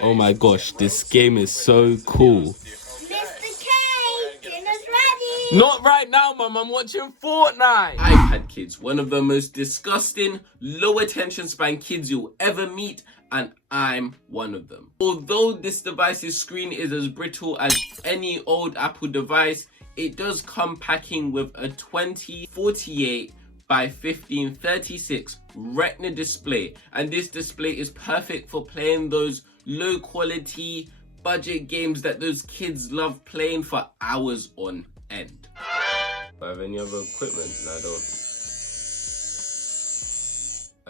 Oh my gosh, this game is so cool. Mr. K, dinner's ready. Not right now, Mum. I'm watching Fortnite. iPad kids, one of the most disgusting, low attention span kids you'll ever meet, and I'm one of them. Although this device's screen is as brittle as any old Apple device, it does come packing with a 2048 by 1536 Retina display, and this display is perfect for playing those low quality budget games that those kids love playing for hours on end. Do I have any other equipment? No, I don't.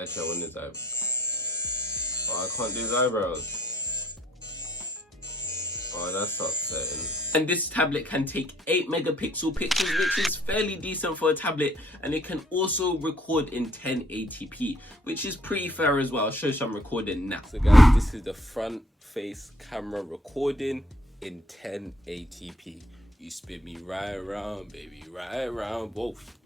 Actually, I want his eyebrows. Oh, I can't do his eyebrows. Oh, that's upsetting. And this tablet can take 8 megapixel pictures, which is fairly decent for a tablet, and it can also record in 1080p, which is pretty fair as well. I'll show some recording now. So guys, this is the front face camera recording in 1080p. You spin me right around, baby, right around, both.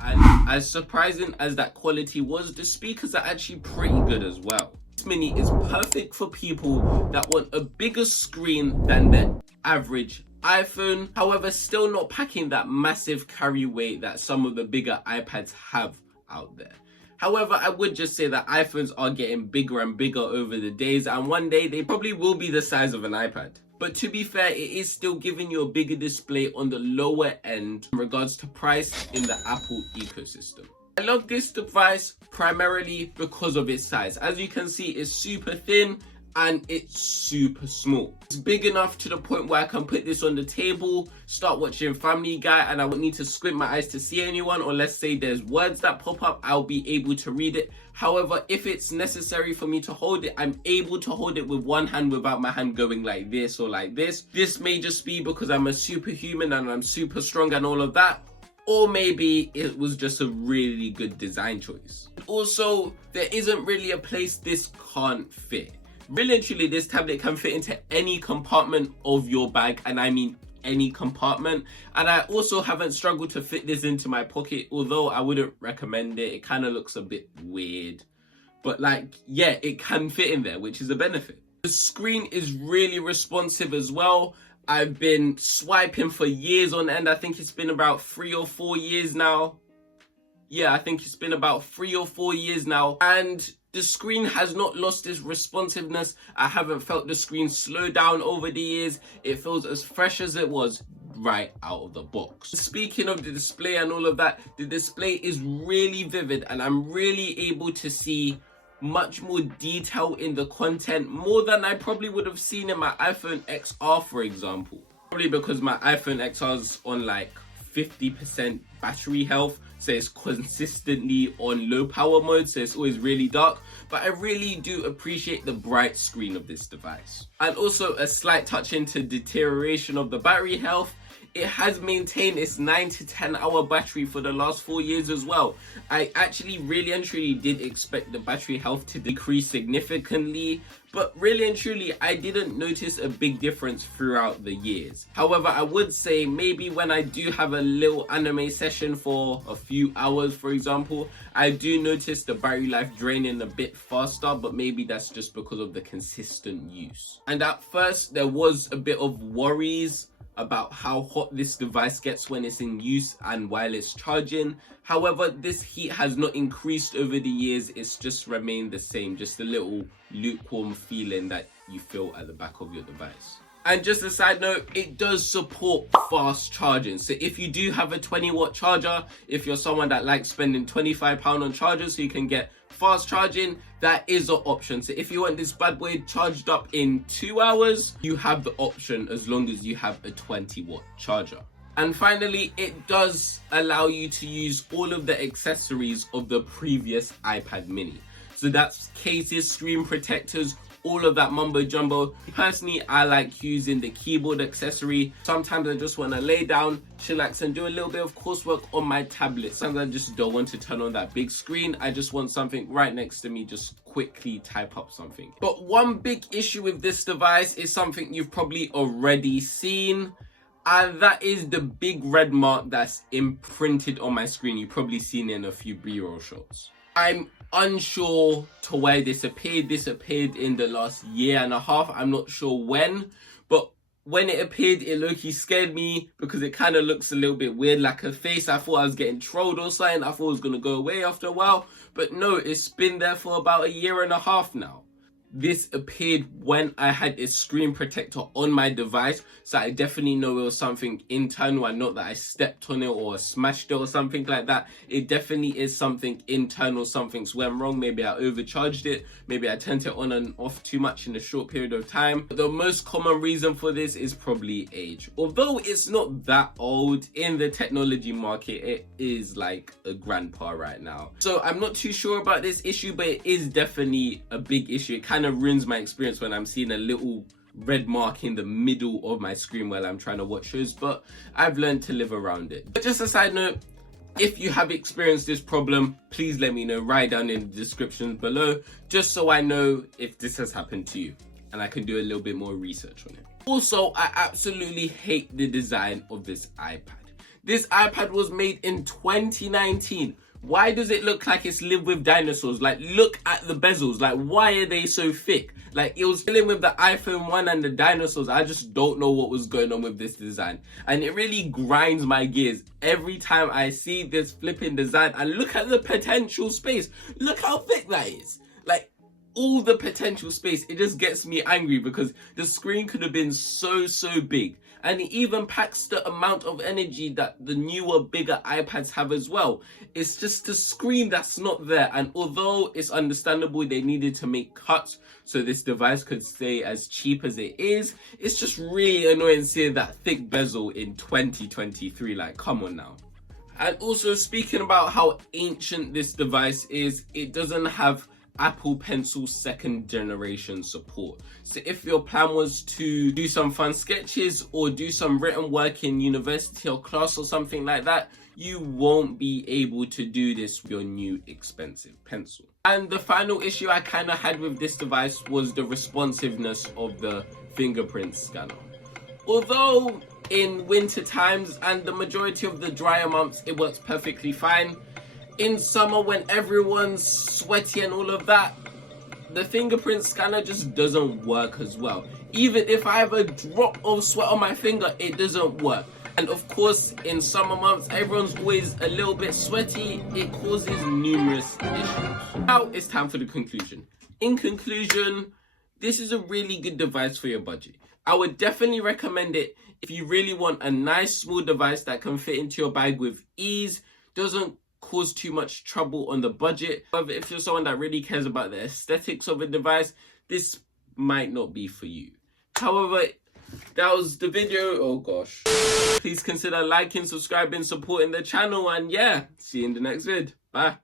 And as surprising as that quality was, the speakers are actually pretty good as well. This Mini is perfect for people that want a bigger screen than the average iPhone, however still not packing that massive carry weight that some of the bigger iPads have out there. However, I would just say that iPhones are getting bigger and bigger over the days, and one day they probably will be the size of an iPad. But to be fair, it is still giving you a bigger display on the lower end in regards to price in the Apple ecosystem. I love this device primarily because of its size. As you can see, it's super thin and it's super small. It's big enough to the point where I can put this on the table, start watching Family Guy, and I won't need to squint my eyes to see anyone, or let's say there's words that pop up, I'll be able to read it. However, if it's necessary for me to hold it, I'm able to hold it with one hand without my hand going like this or like this. This may just be because I'm a superhuman and I'm super strong and all of that, or maybe it was just a really good design choice. Also, there isn't really a place this can't fit. Really and truly, this tablet can fit into any compartment of your bag, and I mean any compartment. And I also haven't struggled to fit this into my pocket, although I wouldn't recommend it. It kind of looks a bit weird, but like, yeah, it can fit in there, which is a benefit. The screen is really responsive as well. I've been swiping for years on end. I think it's been about 3 or 4 years now. Yeah, I think it's been about 3 or 4 years now. And the screen has not lost its responsiveness. I haven't felt the screen slow down over the years. It feels as fresh as it was right out of the box. Speaking of the display and all of that, the display is really vivid, and I'm really able to see much more detail in the content, more than I probably would have seen in my iPhone XR, for example. Probably because my iPhone XR is on like 50% battery health, so it's consistently on low power mode, so it's always really dark. But I really do appreciate the bright screen of this device. And also a slight touch into deterioration of the battery health. It has maintained its 9 to 10 hour battery for the last 4 years as well. I actually really and truly did expect the battery health to decrease significantly, but really and truly I didn't notice a big difference throughout the years. However, I would say maybe when I do have a little anime session for a few hours, for example, I do notice the battery life draining a bit faster, but maybe that's just because of the consistent use. And at first there was a bit of worries about how hot this device gets when it's in use and while it's charging. However, this heat has not increased over the years. It's just remained the same, just a little lukewarm feeling that you feel at the back of your device. And just a side note, it does support fast charging. So if you do have a 20-watt charger, if you're someone that likes spending £25 on chargers so you can get fast charging, that is an option. So if you want this bad boy charged up in 2 hours, you have the option as long as you have a 20-watt charger. And finally, it does allow you to use all of the accessories of the previous iPad mini. So that's cases, screen protectors, all of that mumbo jumbo. Personally, I like using the keyboard accessory. Sometimes I just want to lay down, chillax, and do a little bit of coursework on my tablet. Sometimes I just don't want to turn on that big screen. I just want something right next to me, just quickly type up something. But one big issue with this device is something you've probably already seen, and that is the big red mark that's imprinted on my screen. You've probably seen it in a few B-roll shots. I'm unsure to where this appeared. This appeared in the last year and a half. I'm not sure when, but when it appeared, it low-key scared me because it kind of looks a little bit weird, like a face. I thought I was getting trolled or something. I thought it was going to go away after a while, but no, it's been there for about a year and a half now. This appeared when I had a screen protector on my device, so I definitely know it was something internal and not that I stepped on it or smashed it or something like that. It definitely is something internal. Something's went wrong. Maybe I overcharged it. Maybe I turned it on and off too much in a short period of time. The most common reason for this is probably age. Although it's not that old, in the technology market, it is like a grandpa right now. So I'm not too sure about this issue, but it is definitely a big issue. It kind of ruins my experience when I'm seeing a little red mark in the middle of my screen while I'm trying to watch shows, but I've learned to live around it. But just a side note, if you have experienced this problem, please let me know right down in the description below, just so I know if this has happened to you and I can do a little bit more research on it. Also, I absolutely hate the design of this iPad. This iPad was made in 2019. Why does it look like it's lived with dinosaurs? Like, look at the bezels. Like, why are they so thick? Like, it was dealing with the iPhone 1 and the dinosaurs. I just don't know what was going on with this design. And it really grinds my gears every time I see this flipping design and look at the potential space. Look how thick that is. Like, all the potential space. It just gets me angry because the screen could have been so big. And it even packs the amount of energy that the newer, bigger iPads have as well. It's just the screen that's not there. And although it's understandable they needed to make cuts so this device could stay as cheap as it is, it's just really annoying seeing that thick bezel in 2023. Like, come on now. And also, speaking about how ancient this device is, it doesn't have Apple Pencil 2nd generation support. So if your plan was to do some fun sketches or do some written work in university or class or something like that, you won't be able to do this with your new expensive pencil. And the final issue I kind of had with this device was the responsiveness of the fingerprint scanner. Although in winter times and the majority of the drier months it works perfectly fine, in summer when everyone's sweaty and all of that, the fingerprint scanner just doesn't work as well. Even if I have a drop of sweat on my finger, it doesn't work. And of course, in summer months, everyone's always a little bit sweaty. It causes numerous issues. Now it's time for the conclusion. In conclusion, this is a really good device for your budget. I would definitely recommend it if you really want a nice small device that can fit into your bag with ease, doesn't cause too much trouble on the budget. However, if you're someone that really cares about the aesthetics of a device, this might not be for you. However, that was the video. Oh gosh. Please consider liking, subscribing, supporting the channel, and yeah, see you in the next vid. Bye.